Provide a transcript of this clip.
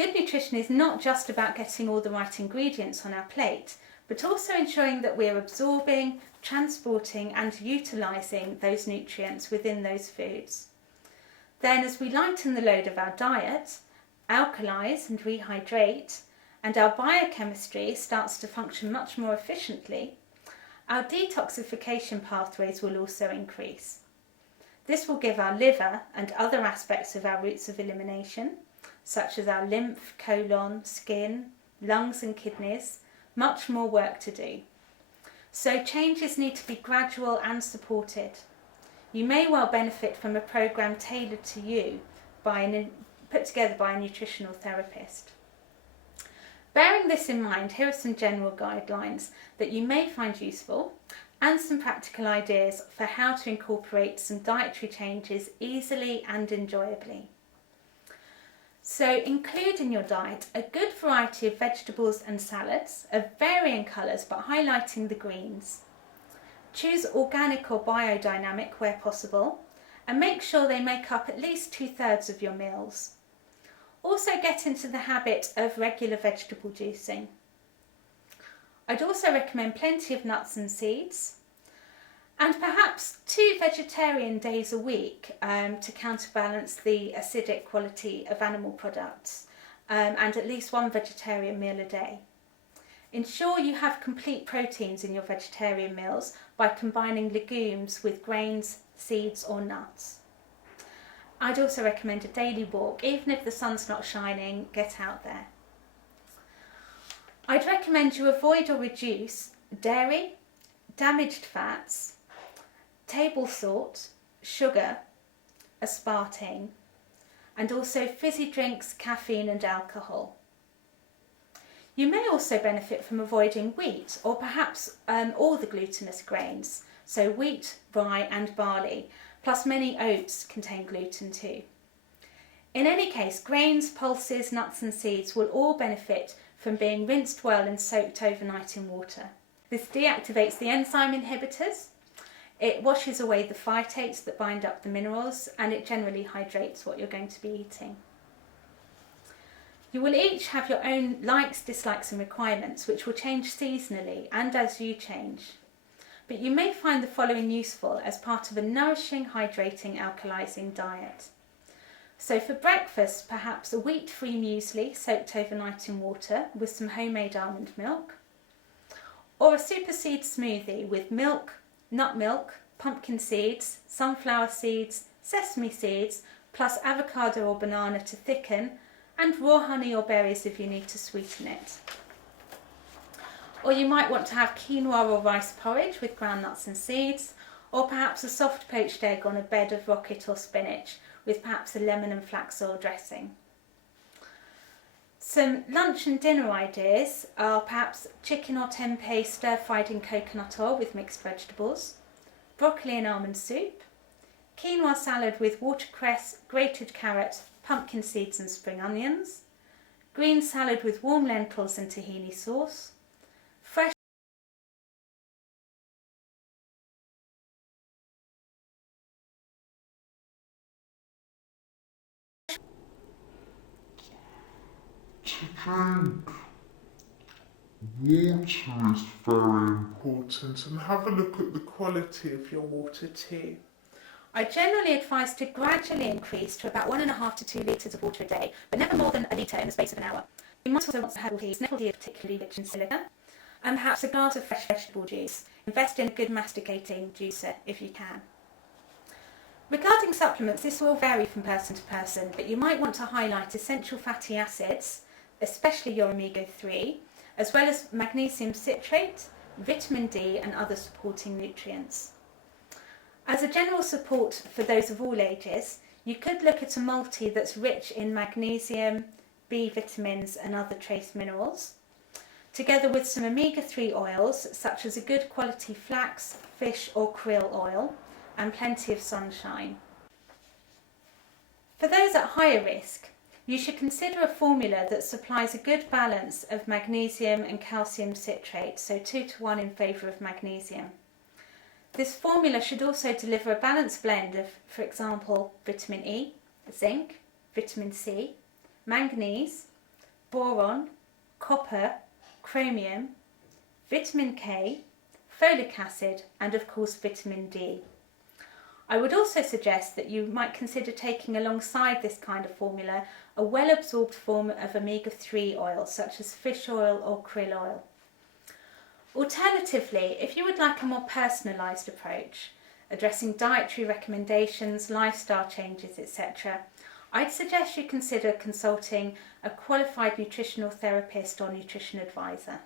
Good nutrition is not just about getting all the right ingredients on our plate, but also ensuring that we're absorbing, transporting and utilising those nutrients within those foods. Then, as we lighten the load of our diet, alkalise and rehydrate, and our biochemistry starts to function much more efficiently, our detoxification pathways will also increase. This will give our liver and other aspects of our routes of elimination, such as our lymph, colon, skin, lungs and kidneys, much more work to do. So changes need to be gradual and supported. You may well benefit from a programme tailored to you, put together by a nutritional therapist. Bearing this in mind, here are some general guidelines that you may find useful and some practical ideas for how to incorporate some dietary changes easily and enjoyably. So include in your diet a good variety of vegetables and salads of varying colours but highlighting the greens. Choose organic or biodynamic where possible and make sure they make up at least 2/3 of your meals. Also get into the habit of regular vegetable juicing. I'd also recommend plenty of nuts and seeds and perhaps 2 vegetarian days a week to counterbalance the acidic quality of animal products and at least 1 vegetarian meal a day. Ensure you have complete proteins in your vegetarian meals by combining legumes with grains, seeds or nuts. I'd also recommend a daily walk. Even if the sun's not shining, get out there. I'd recommend you avoid or reduce dairy, damaged fats, table salt, sugar, aspartame, and also fizzy drinks, caffeine and alcohol. You may also benefit from avoiding wheat or perhaps all the glutinous grains, so wheat, rye and barley, plus many oats contain gluten too. In any case, grains, pulses, nuts and seeds will all benefit from being rinsed well and soaked overnight in water. This deactivates the enzyme inhibitors, it washes away the phytates that bind up the minerals, and it generally hydrates what you're going to be eating. You will each have your own likes, dislikes and requirements, which will change seasonally and as you change. But you may find the following useful as part of a nourishing, hydrating, alkalising diet. So for breakfast, perhaps a wheat-free muesli soaked overnight in water with some homemade almond milk, or a super seed smoothie with milk, nut milk, pumpkin seeds, sunflower seeds, sesame seeds, plus avocado or banana to thicken, and raw honey or berries if you need to sweeten it. Or you might want to have quinoa or rice porridge with ground nuts and seeds, or perhaps a soft poached egg on a bed of rocket or spinach with perhaps a lemon and flax oil dressing. Some lunch and dinner ideas are perhaps chicken or tempeh stir-fried in coconut oil with mixed vegetables, broccoli and almond soup, quinoa salad with watercress, grated carrot, pumpkin seeds and spring onions, green salad with warm lentils and tahini sauce, fresh to drink water is very important, and have a look at the quality of your water too. I generally advise to gradually increase to about 1.5 to 2 litres of water a day, but never more than a litre in the space of an hour. You might also want some herbal teas, nettle tea are particularly rich in silica, and perhaps a glass of fresh vegetable juice. Invest in a good masticating juicer if you can. Regarding supplements, this will vary from person to person, but you might want to highlight essential fatty acids, especially your omega-3, as well as magnesium citrate, vitamin D and other supporting nutrients. As a general support for those of all ages, you could look at a multi that's rich in magnesium, B vitamins and other trace minerals, together with some omega-3 oils such as a good quality flax, fish or krill oil, and plenty of sunshine. For those at higher risk, you should consider a formula that supplies a good balance of magnesium and calcium citrate, so 2 to 1 in favour of magnesium. This formula should also deliver a balanced blend of, for example, vitamin E, zinc, vitamin C, manganese, boron, copper, chromium, vitamin K, folic acid, and of course vitamin D. I would also suggest that you might consider taking alongside this kind of formula a well-absorbed form of omega-3 oil, such as fish oil or krill oil. Alternatively, if you would like a more personalised approach, addressing dietary recommendations, lifestyle changes, etc., I'd suggest you consider consulting a qualified nutritional therapist or nutrition advisor.